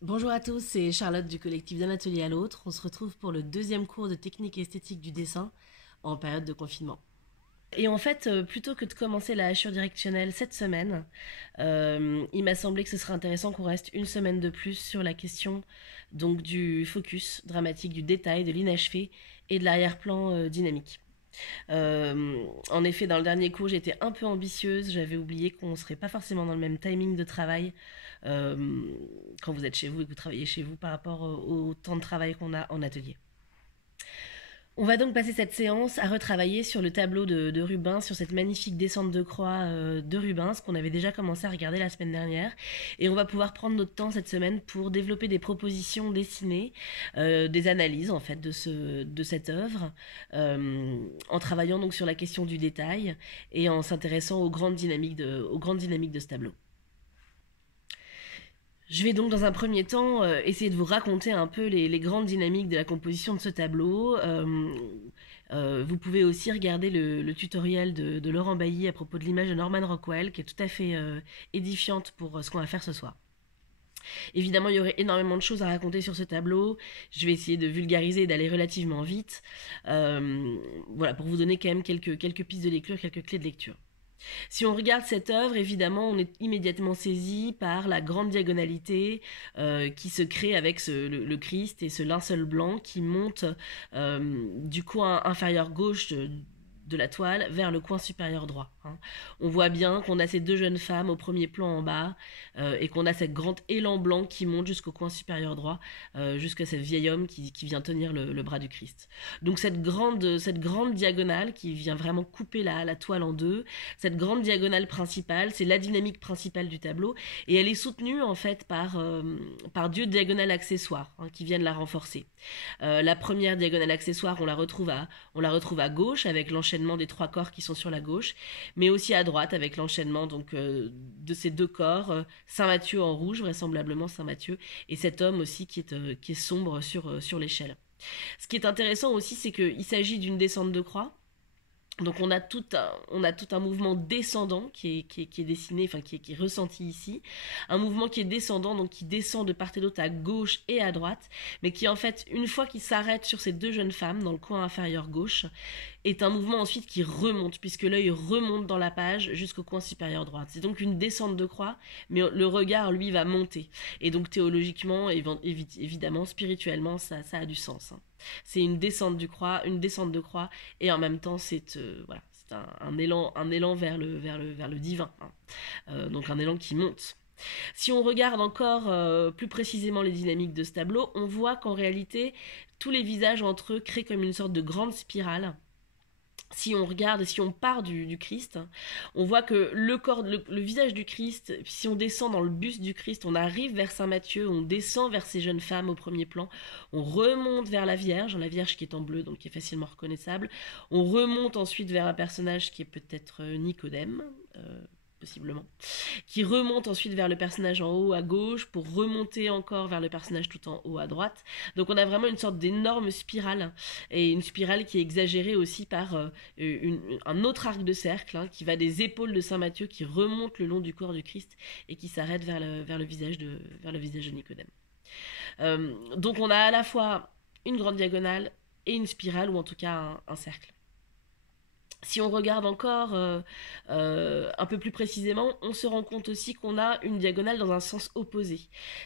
Bonjour à tous, c'est Charlotte du collectif D'un atelier à l'autre. On se retrouve pour le deuxième cours de technique esthétique du dessin en période de confinement. Et en fait, plutôt que de commencer la hachure directionnelle cette semaine, il m'a semblé que ce serait intéressant qu'on reste une semaine de plus sur la question donc du focus dramatique, du détail, de l'inachevé et de l'arrière-plan dynamique. En effet, dans le dernier cours, j'étais un peu ambitieuse. J'avais oublié qu'on ne serait pas forcément dans le même timing de travail euh, quand vous êtes chez vous et que vous travaillez chez vous par rapport au temps de travail qu'on a en atelier. On va donc passer cette séance à retravailler sur le tableau de Rubens, sur cette magnifique descente de croix de Rubens qu'on avait déjà commencé à regarder la semaine dernière. Et on va pouvoir prendre notre temps cette semaine pour développer des propositions dessinées, des analyses en fait de cette œuvre, en travaillant donc sur la question du détail et en s'intéressant aux grandes dynamiques de ce tableau. Je vais donc dans un premier temps essayer de vous raconter un peu les grandes dynamiques de la composition de ce tableau. Vous pouvez aussi regarder le tutoriel de Laurent Bailly à propos de l'image de Norman Rockwell, qui est tout à fait édifiante pour ce qu'on va faire ce soir. Évidemment, il y aurait énormément de choses à raconter sur ce tableau. Je vais essayer de vulgariser et d'aller relativement vite. Voilà, pour vous donner quand même quelques pistes de lecture, quelques clés de lecture. Si on regarde cette œuvre, évidemment, on est immédiatement saisi par la grande diagonalité qui se crée avec le Christ et ce linceul blanc qui monte du coin inférieur gauche de la toile vers le coin supérieur droit. On voit bien qu'on a ces deux jeunes femmes au premier plan en bas et qu'on a cette grand élan blanc qui monte jusqu'au coin supérieur droit, jusqu'à ce vieil homme qui vient tenir le bras du Christ. Donc cette grande diagonale qui vient vraiment couper la toile en deux, cette grande diagonale principale, c'est la dynamique principale du tableau et elle est soutenue en fait par deux diagonales accessoires qui viennent la renforcer. La première diagonale accessoire, on la retrouve à gauche avec l'enchaînement des trois corps qui sont sur la gauche, mais aussi à droite avec l'enchaînement donc de ces deux corps, Saint Matthieu en rouge, vraisemblablement Saint Matthieu, et cet homme aussi qui est sombre sur l'échelle. Ce qui est intéressant aussi, c'est qu'il s'agit d'une descente de croix. Donc on a tout un mouvement descendant qui est dessiné, enfin qui est ressenti ici. Un mouvement qui est descendant, donc qui descend de part et d'autre à gauche et à droite, mais qui en fait, une fois qu'il s'arrête sur ces deux jeunes femmes, dans le coin inférieur gauche, est un mouvement ensuite qui remonte, puisque l'œil remonte dans la page jusqu'au coin supérieur droite. C'est donc une descente de croix, mais le regard, lui, va monter. Et donc théologiquement, évidemment, spirituellement, ça a du sens. C'est une descente de croix, et en même temps, c'est voilà, c'est un élan vers le divin. Donc un élan qui monte. Si on regarde encore plus précisément les dynamiques de ce tableau, on voit qu'en réalité, tous les visages entre eux créent comme une sorte de grande spirale. Si on regarde, si on part du Christ, on voit que le visage du Christ, si on descend dans le buste du Christ, on arrive vers Saint Matthieu, on descend vers ces jeunes femmes au premier plan, on remonte vers la Vierge qui est en bleu, donc qui est facilement reconnaissable, on remonte ensuite vers un personnage qui est peut-être Nicodème, possiblement, qui remonte ensuite vers le personnage en haut à gauche pour remonter encore vers le personnage tout en haut à droite. Donc on a vraiment une sorte d'énorme spirale, et une spirale qui est exagérée aussi par un autre arc de cercle qui va des épaules de Saint Matthieu, qui remonte le long du corps du Christ et qui s'arrête vers le visage de Nicodème. Donc on a à la fois une grande diagonale et une spirale, ou en tout cas un cercle. Si on regarde encore un peu plus précisément, on se rend compte aussi qu'on a une diagonale dans un sens opposé.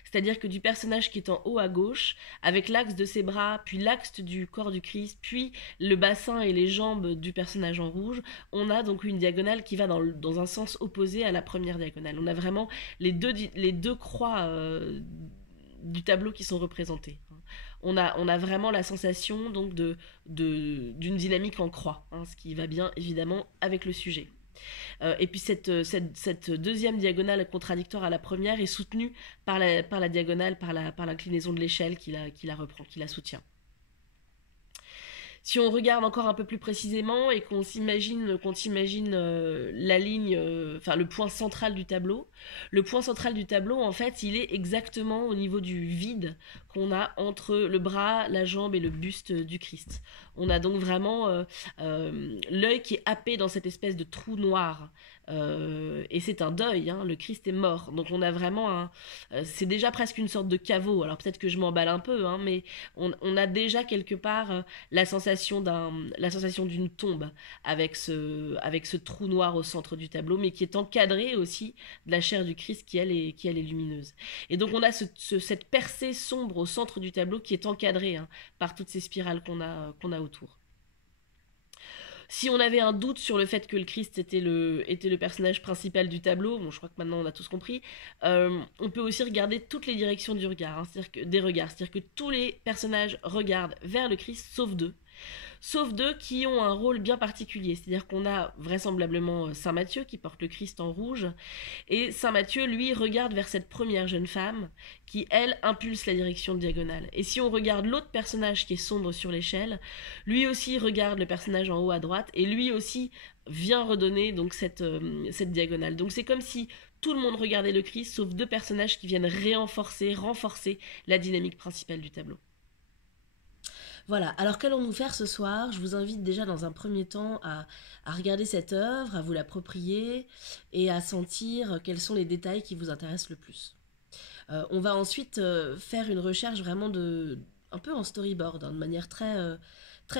C'est-à-dire que du personnage qui est en haut à gauche, avec l'axe de ses bras, puis l'axe du corps du Christ, puis le bassin et les jambes du personnage en rouge, on a donc une diagonale qui va dans un sens opposé à la première diagonale. On a vraiment les deux croix du tableau qui sont représentées. On a vraiment la sensation donc d'une dynamique en croix, ce qui va bien évidemment avec le sujet. Et puis cette deuxième diagonale contradictoire à la première est soutenue par la diagonale, par l'inclinaison de l'échelle qui la reprend, qui la soutient. Si on regarde encore un peu plus précisément et qu'on s'imagine la ligne, enfin le point central du tableau, en fait, il est exactement au niveau du vide qu'on a entre le bras, la jambe et le buste du Christ. On a donc vraiment l'œil qui est happé dans cette espèce de trou noir et c'est un deuil, hein, le Christ est mort. Donc on a vraiment c'est déjà presque une sorte de caveau. Alors peut-être que je m'emballe un peu, hein, mais on a déjà quelque part la sensation d'une tombe avec ce trou noir au centre du tableau, mais qui est encadré aussi de la chair du Christ qui elle est lumineuse. Et donc on a cette percée sombre au centre du tableau qui est encadrée, hein, par toutes ces spirales qu'on a autour. Si on avait un doute sur le fait que le Christ était le personnage principal du tableau, bon, je crois que maintenant on a tous compris, on peut aussi regarder toutes les directions du regard, hein, des regards. C'est-à-dire que tous les personnages regardent vers le Christ, sauf deux qui ont un rôle bien particulier. C'est-à-dire qu'on a vraisemblablement Saint Matthieu qui porte le Christ en rouge, et Saint Matthieu, lui, regarde vers cette première jeune femme qui, elle, impulse la direction diagonale. Et si on regarde l'autre personnage qui est sombre sur l'échelle, lui aussi regarde le personnage en haut à droite, et lui aussi vient redonner donc cette diagonale. Donc c'est comme si tout le monde regardait le Christ, sauf deux personnages qui viennent renforcer la dynamique principale du tableau. Voilà, alors qu'allons-nous faire ce soir? Je vous invite déjà dans un premier temps à regarder cette œuvre, à vous l'approprier et à sentir quels sont les détails qui vous intéressent le plus. On va ensuite faire une recherche vraiment un peu en storyboard, hein, de manière très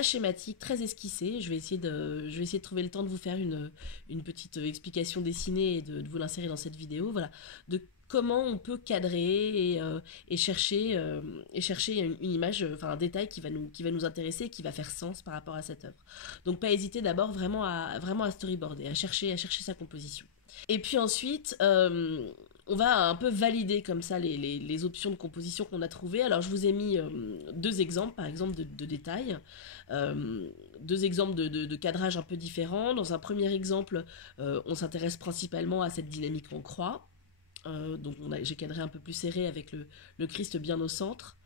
schématique, très esquissée. Je vais essayer de trouver le temps de vous faire une petite explication dessinée et de vous l'insérer dans cette vidéo. Voilà, de comment on peut cadrer et chercher une image, enfin un détail qui va nous intéresser et qui va faire sens par rapport à cette œuvre. Donc pas hésiter d'abord vraiment à storyboarder, à chercher sa composition. Et puis ensuite, on va un peu valider comme ça les options de composition qu'on a trouvées. Alors je vous ai mis deux exemples, par exemple de détails, deux exemples de cadrage un peu différents. Dans un premier exemple, on s'intéresse principalement à cette dynamique en croix. Donc j'ai cadré un peu plus serré avec le Christ bien au centre.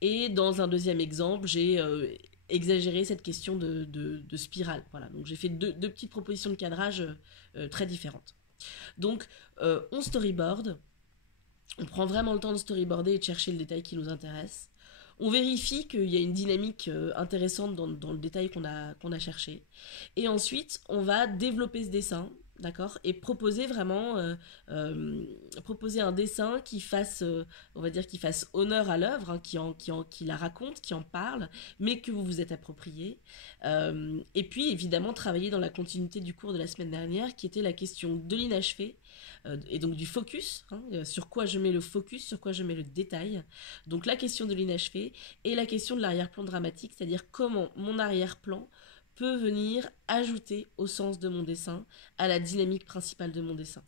Et dans un deuxième exemple, j'ai exagéré cette question de spirale. Voilà, donc j'ai fait deux petites propositions de cadrage très différentes. Donc on storyboard, on prend vraiment le temps de storyboarder et de chercher le détail qui nous intéresse. On vérifie qu'il y a une dynamique intéressante dans le détail qu'on a cherché. Et ensuite, on va développer ce dessin, d'accord, et proposer vraiment proposer un dessin qui fasse, on va dire, qui fasse honneur à l'œuvre, hein, qui la raconte, qui en parle, mais que vous vous êtes approprié. Et puis, évidemment, travailler dans la continuité du cours de la semaine dernière, qui était la question de l'inachevé, et donc du focus, hein, sur quoi je mets le focus, sur quoi je mets le détail. Donc la question de l'inachevé et la question de l'arrière-plan dramatique, c'est-à-dire comment mon arrière-plan peut venir ajouter au sens de mon dessin, à la dynamique principale de mon dessin.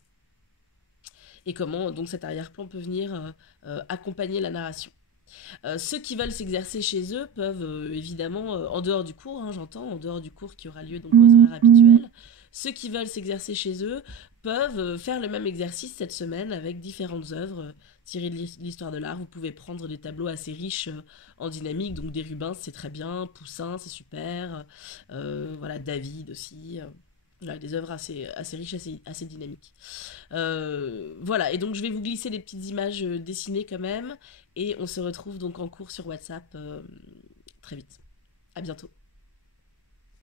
Et comment donc cet arrière-plan peut venir accompagner la narration. Ceux qui veulent s'exercer chez eux peuvent évidemment, en dehors du cours, hein, j'entends, en dehors du cours qui aura lieu donc aux horaires habituels, ceux qui veulent s'exercer chez eux peuvent faire le même exercice cette semaine avec différentes œuvres tirées de l'histoire de l'art. Vous pouvez prendre des tableaux assez riches en dynamique, donc des Rubens c'est très bien, Poussin c'est super, voilà, David aussi. Voilà, des œuvres assez riches, assez dynamiques. Voilà, et donc je vais vous glisser des petites images dessinées quand même, et on se retrouve donc en cours sur WhatsApp très vite. À bientôt.